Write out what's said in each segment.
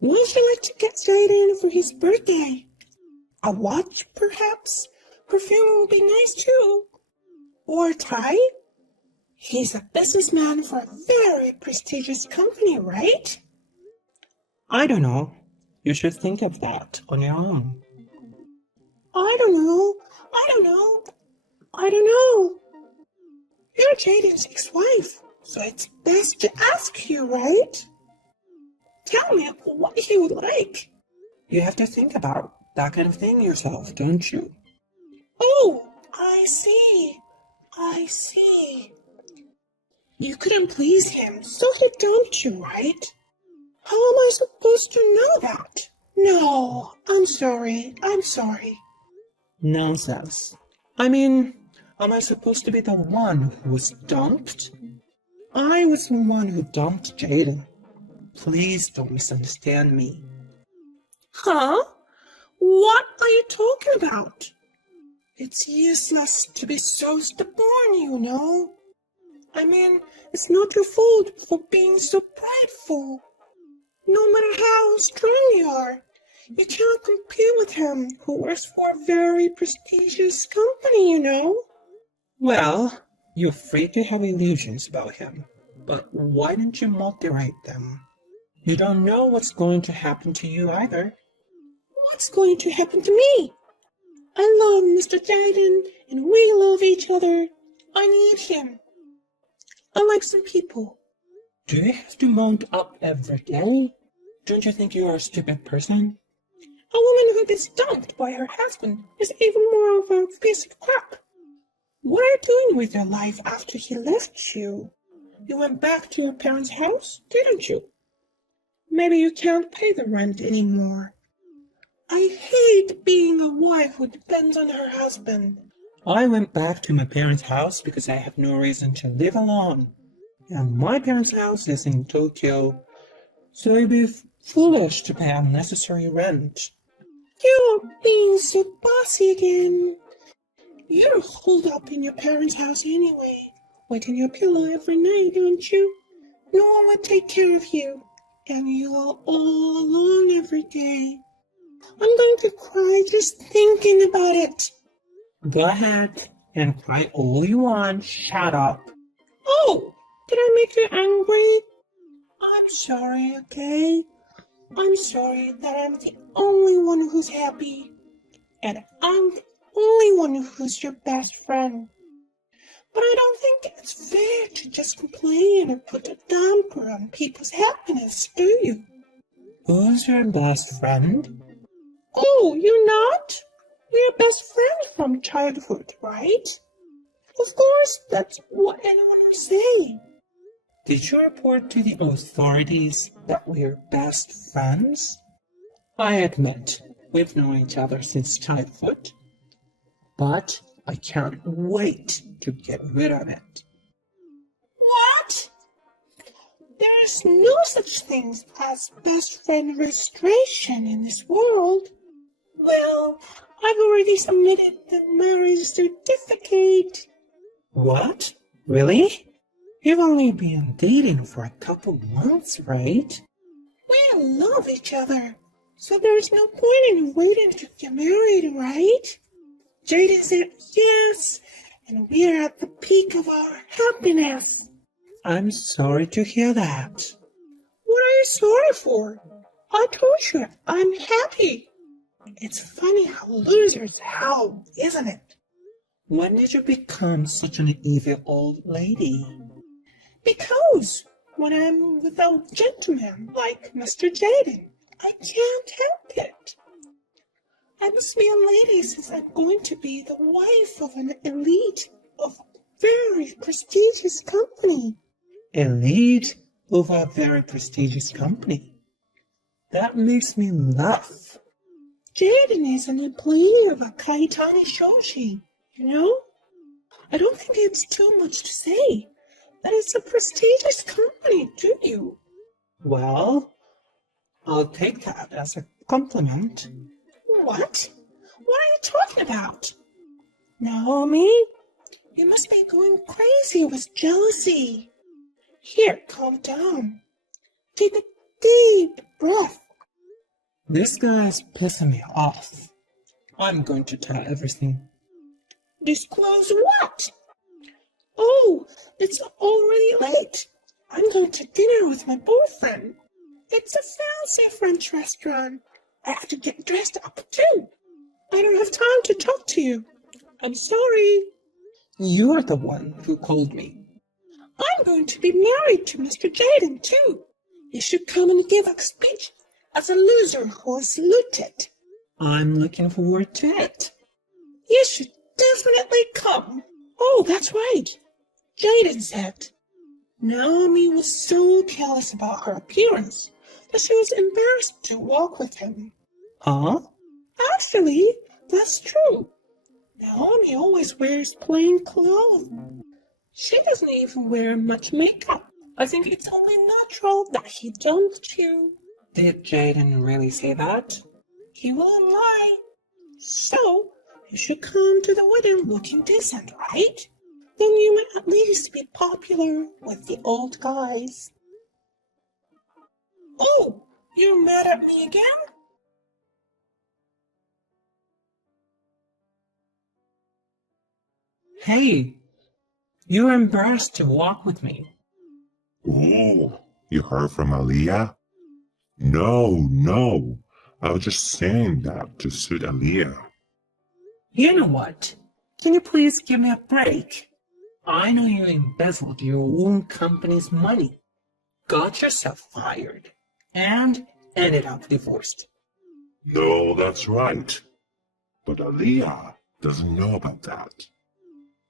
What would you like to get Jaden for his birthday? A watch, perhaps? Perfume would be nice too. Or a tie? He's a businessman for a very prestigious company, right? I don't know. You should think of that on your own. I don't know. I don't know. You're Jaden's ex-wife, so it's best to ask you, right? Tell me what he would like. You have to think about that kind of thing yourself, don't you? Oh, I see. I see. You couldn't please him, so he dumped you, right? How am I supposed to know that? No, I'm sorry. Nonsense. I mean, am I supposed to be the one who was dumped? I was the one who dumped Jaden. Please don't misunderstand me. Huh? What are you talking about? It's useless to be so stubborn, you know. I mean, it's not your fault for being so prideful. No matter how strong you are, you can't compete with him who works for a very prestigious company, you know. Well, you're free to have illusions about him, but why don't you moderate them? You don't know what's going to happen to you either. What's going to happen to me? I love Mr. Jaden, and we love each other. I need him. Unlike some people. Do you have to mount up every day? Don't you think you are a stupid person? A woman who gets dumped by her husband is even more of a piece of crap. What are you doing with your life after he left you? You went back to your parents' house, didn't you? Maybe you can't pay the rent anymore. I hate being a wife who depends on her husband. I went back to my parents' house because I have no reason to live alone. And my parents' house is in Tokyo, so it'd be foolish to pay unnecessary rent. You're being so bossy again. You're holed up in your parents' house anyway, wet in your pillow every night, don't you? No one will take care of you, and you are all alone every day. I'm going to cry just thinking about it. Go ahead and cry all you want. Shut up. Oh, did I make you angry? I'm sorry, okay? I'm sorry that I'm the only one who's happy. And I'm the only one who's your best friend. But I don't think it's fair to just complain or put a damper on people's happiness, do you? Who's your best friend? Oh, you're not? We're best friends from childhood, right? Of course, that's what anyone would say. Did you report to the authorities that we're best friends? I admit, we've known each other since childhood, but I can't wait to get rid of it. What? There's no such thing as best friend registration in this world. Well, I've already submitted the marriage certificate. What? Really? You've only been dating for a couple months, right? We love each other, so there's no point in waiting to get married, right? Jaden said yes, and we're at the peak of our happiness. I'm sorry to hear that. What are you sorry for? I told you I'm happy. It's funny how losers howl, isn't it? When did you become such an evil old lady? Because when I'm with a gentleman like Mr. Jaden, I can't help it. I must be a lady since I'm going to be the wife of an elite of a very prestigious company. Elite of a very prestigious company. That makes me laugh. Jaden is an employee of a Kaitani Shoshi, you know? I don't think it's too much to say that it's a prestigious company, do you? Well, I'll take that as a compliment. What? What are you talking about? Naomi, you must be going crazy with jealousy. Here, calm down. Take a deep breath This guy's pissing me off. I'm going to tell everything. Disclose what? Oh, it's already late. I'm going to dinner with my boyfriend. It's a fancy French restaurant. I have to get dressed up too. I don't have time to talk to you. I'm sorry. You're the one who called me. I'm going to be married to Mr. Jaden too. You should come and give a speech as a loser who is looted. I'm looking forward to it. You should definitely come. Oh, that's right. Jaden said Naomi was so careless about her appearance that she was embarrassed to walk with him. Huh? Actually, that's true. Naomi always wears plain clothes. She doesn't even wear much makeup. I think it's only natural that he dumped you. Did Jaden really say that? He won't lie. So, you should come to the wedding looking decent, right? Then you might at least be popular with the old guys. Oh, you're mad at me again? Hey, you're embarrassed to walk with me. Oh, you heard from Aaliyah? No. I was just saying that to suit Aaliyah. You know what? Can you please give me a break? I know you embezzled your own company's money, got yourself fired, and ended up divorced. No, that's right. But Aaliyah doesn't know about that.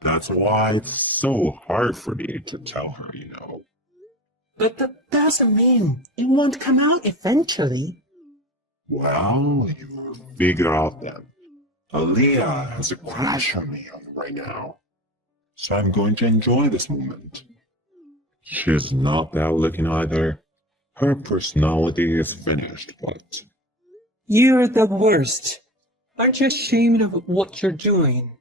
That's why it's so hard for me to tell her, you know. But that doesn't mean it won't come out eventually. Well, you will figure out then. Aaliyah has a crush on me right now. So I'm going to enjoy this moment. She's not bad looking either. Her personality is finished, but You're the worst. Aren't you ashamed of what you're doing?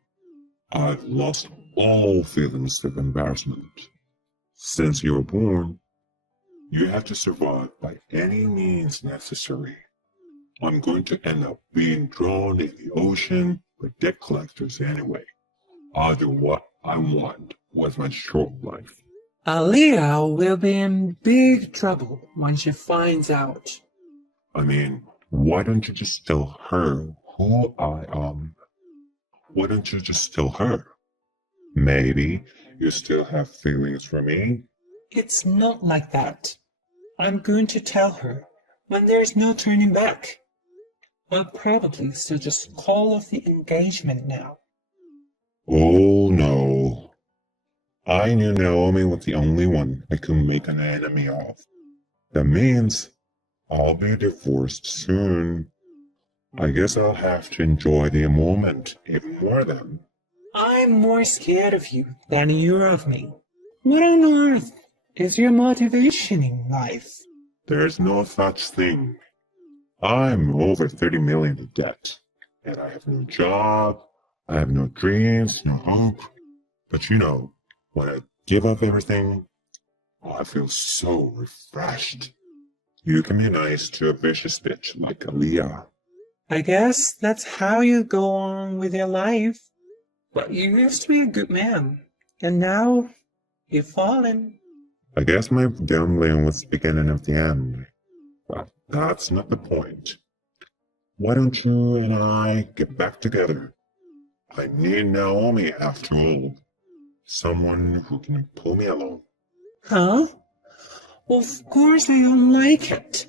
I've lost all feelings of embarrassment. Since you were born, you have to survive by any means necessary. I'm going to end up being drawn in the ocean with debt collectors anyway. I'll do what I want with my short life. Aaliyah will be in big trouble when she finds out. I mean, why don't you just tell her who I am? Why don't you just tell her? Maybe you still have feelings for me? It's not like that. I'm going to tell her when there's no turning back. I'll probably still just call off the engagement now. Oh no. I knew Naomi was the only one I could make an enemy of. That means I'll be divorced soon. I guess I'll have to enjoy the moment even more then. I'm more scared of you than you're of me. What on earth is your motivation in life? There's no such thing. I'm over 30 million in debt, and I have no job, I have no dreams, no hope. But you know, when I give up everything, I feel so refreshed. You can be nice to a vicious bitch like Aaliyah. I guess that's how you go on with your life. But you used to be a good man, and now you've fallen. I guess my gambling was the beginning of the end. But that's not the point. Why don't you and I get back together? I need Naomi after all. Someone who can pull me along. Huh? Of course I don't like it.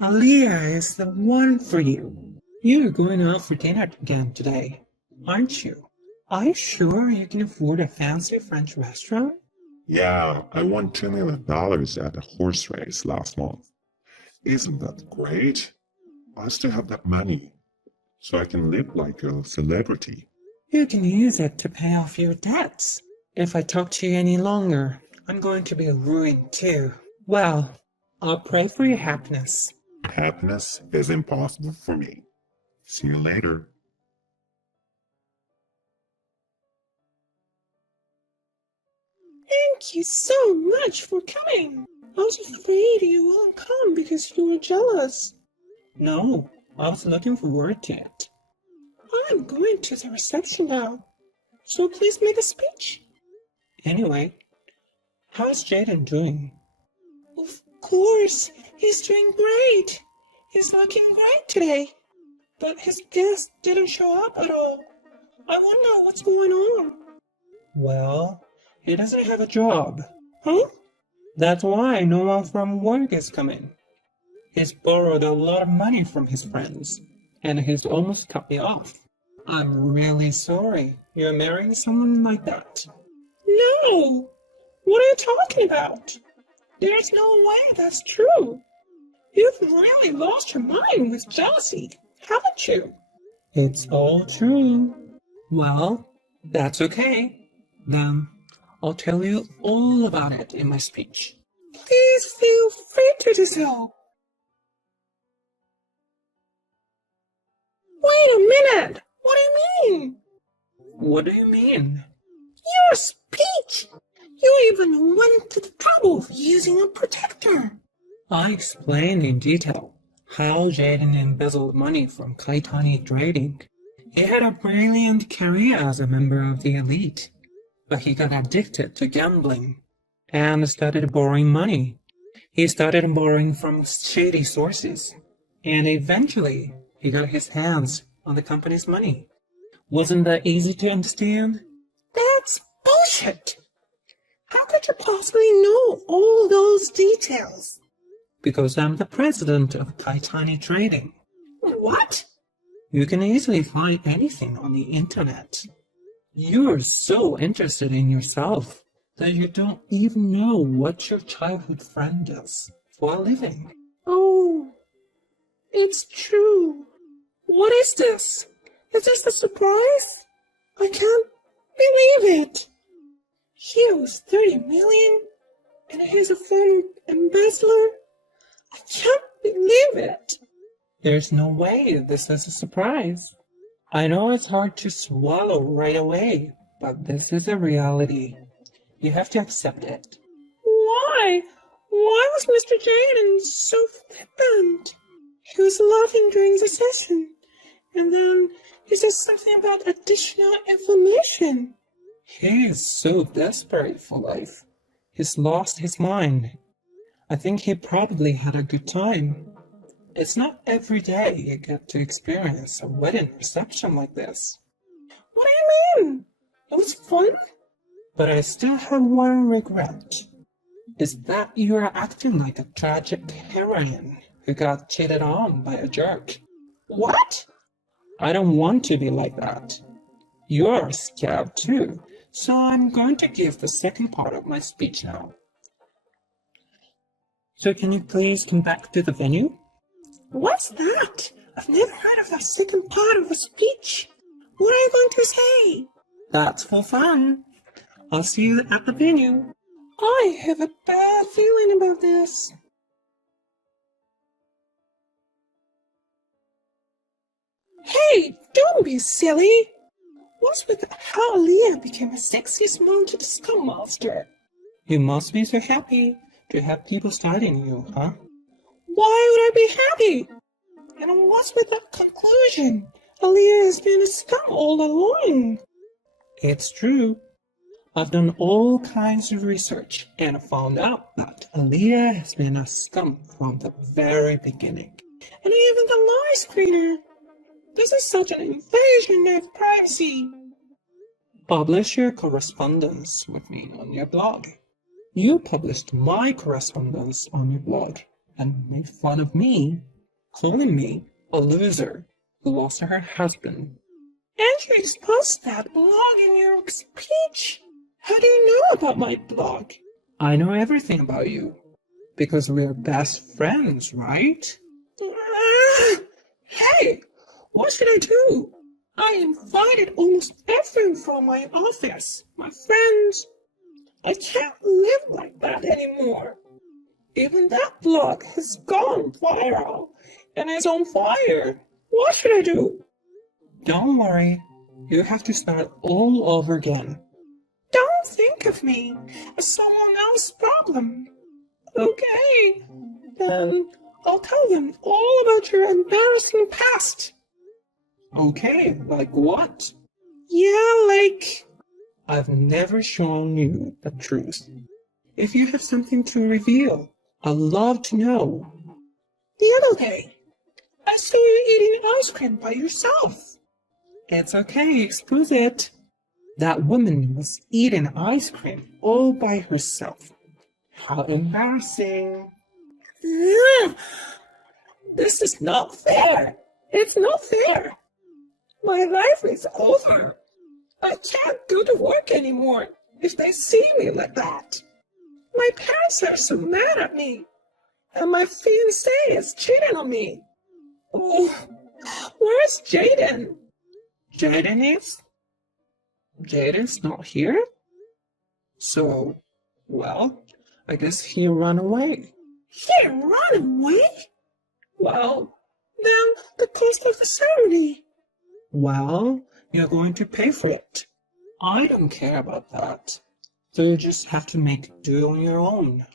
Aaliyah is the one for you. You're going out for dinner again today, aren't you? Are you sure you can afford a fancy French restaurant? Yeah, I won $2 million at a horse race last month. Isn't that great? I still have that money, so I can live like a celebrity. You can use it to pay off your debts. If I talk to you any longer, I'm going to be ruined too. Well, I'll pray for your happiness. Happiness is impossible for me. See you later. Thank you so much for coming. I was afraid you wouldn't come because you were jealous. No, I was looking forward to it. I'm going to the reception now, so please make a speech. Anyway, how's Jaden doing? Of course, he's doing great. He's looking great today. But his guest didn't show up at all. I wonder what's going on. Well, he doesn't have a job. Huh? That's why no one from work is coming. He's borrowed a lot of money from his friends, and he's almost cut me off. I'm really sorry you're marrying someone like that. No! What are you talking about? There's no way that's true. You've really lost your mind with jealousy, haven't you? It's all true. Well, that's okay. Then I'll tell you all about it in my speech. Please feel free to do so. Wait a minute! What do you mean? What do you mean? Your speech! You even went to the trouble of using a protector. I explained in detail how Jaden embezzled money from Kaitani Trading. He had a brilliant career as a member of the elite, but he got addicted to gambling and started borrowing money. He started borrowing from shady sources, and eventually he got his hands on the company's money. Wasn't that easy to understand? That's bullshit! How could you possibly know all those details? Because I'm the president of Kaitani Trading. What? You can easily find anything on the internet. You're so interested in yourself that you don't even know what your childhood friend does for a living. Oh, it's true. What is this? Is this a surprise? I can't believe it. He owes 30 million, and he's a former embezzler. I can't believe it. There's no way this is a surprise. I know it's hard to swallow right away, but this is a reality. You have to accept it. Why? Why was Mr. Jaden so flippant? He was laughing during the session, and then he said something about additional information. He is so desperate for life. He's lost his mind. I think he probably had a good time. It's not every day you get to experience a wedding reception like this. What do you mean? It was fun? But I still have one regret. Is that you are acting like a tragic heroine who got cheated on by a jerk. What? I don't want to be like that. You're scared too, so I'm going to give the second part of my speech now. So can you please come back to the venue? What's that? I've never heard of that second part of a speech. What are you going to say? That's for fun. I'll see you at the venue. I have a bad feeling about this. Hey, don't be silly. What's with how Aaliyah became a sexiest mounted scum monster? You must be so happy to have people studying you, huh? Why would I be happy? And what's with that conclusion? Aaliyah has been a scum all along. It's true. I've done all kinds of research and found out that Aaliyah has been a scum from the very beginning. And even the lie screener. This is such an invasion of privacy. Publish your correspondence with me on your blog. You published my correspondence on your blog and made fun of me, calling me a loser who lost her husband. And you exposed that blog in your speech. How do you know about my blog? I know everything about you because we are best friends, right? Hey, what should I do? I invited almost everyone from my office, my friends. I can't live like that anymore. Even that blog has gone viral and is on fire. What should I do? Don't worry. You have to start all over again. Don't think of me as someone else's problem. Okay, then I'll tell them all about your embarrassing past. Okay, like what? Yeah, like... I've never shown you the truth. If you have something to reveal, I'd love to know. The other day, I saw you eating ice cream by yourself. It's okay, excuse it. That woman was eating ice cream all by herself. How embarrassing. Mm, This is not fair. It's not fair. My life is over. I can't go to work anymore if they see me like that. My parents are so mad at me. And my fiancé is cheating on me. Oh, where's Jaden? Jaden's not here? So, well, I guess he ran away. He ran away? Well, then the cost of the ceremony. Well, you're going to pay for it. I don't care about that. So you just have to make do on your own.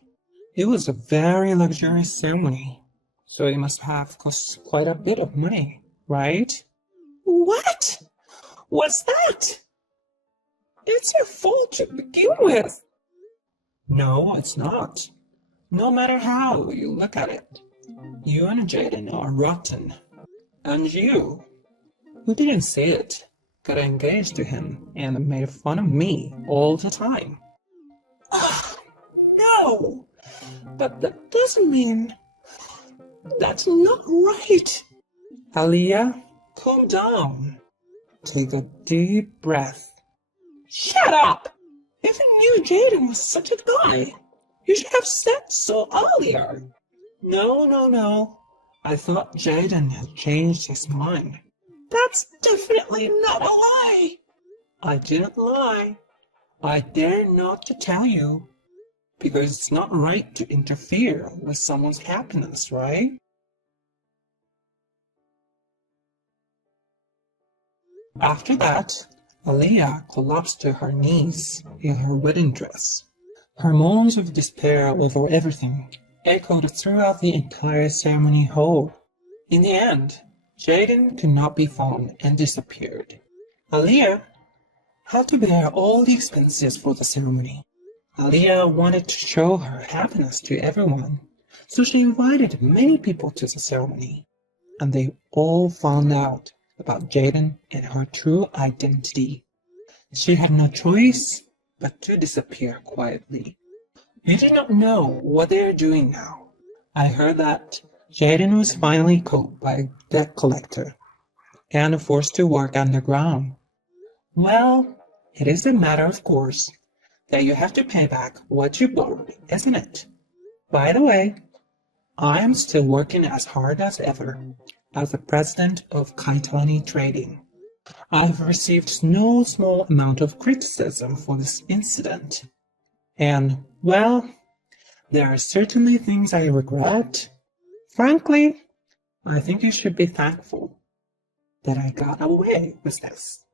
It was a very luxurious ceremony, so it must have cost quite a bit of money, right? What? What's that? It's your fault to begin with. No, it's not. No matter how you look at it, you and Jaden are rotten. And you, who didn't see it, got engaged to him and made fun of me all the time. No, but that doesn't mean... That's not right. Aliyah, calm down. Take a deep breath. Shut up! If you knew Jaden was such a guy, you should have said so earlier. No. I thought Jaden had changed his mind. That's definitely not a lie. I didn't lie. I dare not to tell you. Because it's not right to interfere with someone's happiness, right? After that, Aliyah collapsed to her knees in her wedding dress. Her moans of despair over everything echoed throughout the entire ceremony hall. In the end, Jaden could not be found and disappeared. Aliyah had to bear all the expenses for the ceremony. Aliyah wanted to show her happiness to everyone, so she invited many people to the ceremony, and they all found out about Jaden and her true identity. She had no choice but to disappear quietly. You do not know what they are doing now. I heard that Jaden was finally caught by a debt collector and forced to work underground. Well, it is a matter of course that you have to pay back what you borrowed, isn't it? By the way, I am still working as hard as ever as the president of Kaitani Trading. I've received no small amount of criticism for this incident. And, well, there are certainly things I regret. Frankly, I think you should be thankful that I got away with this.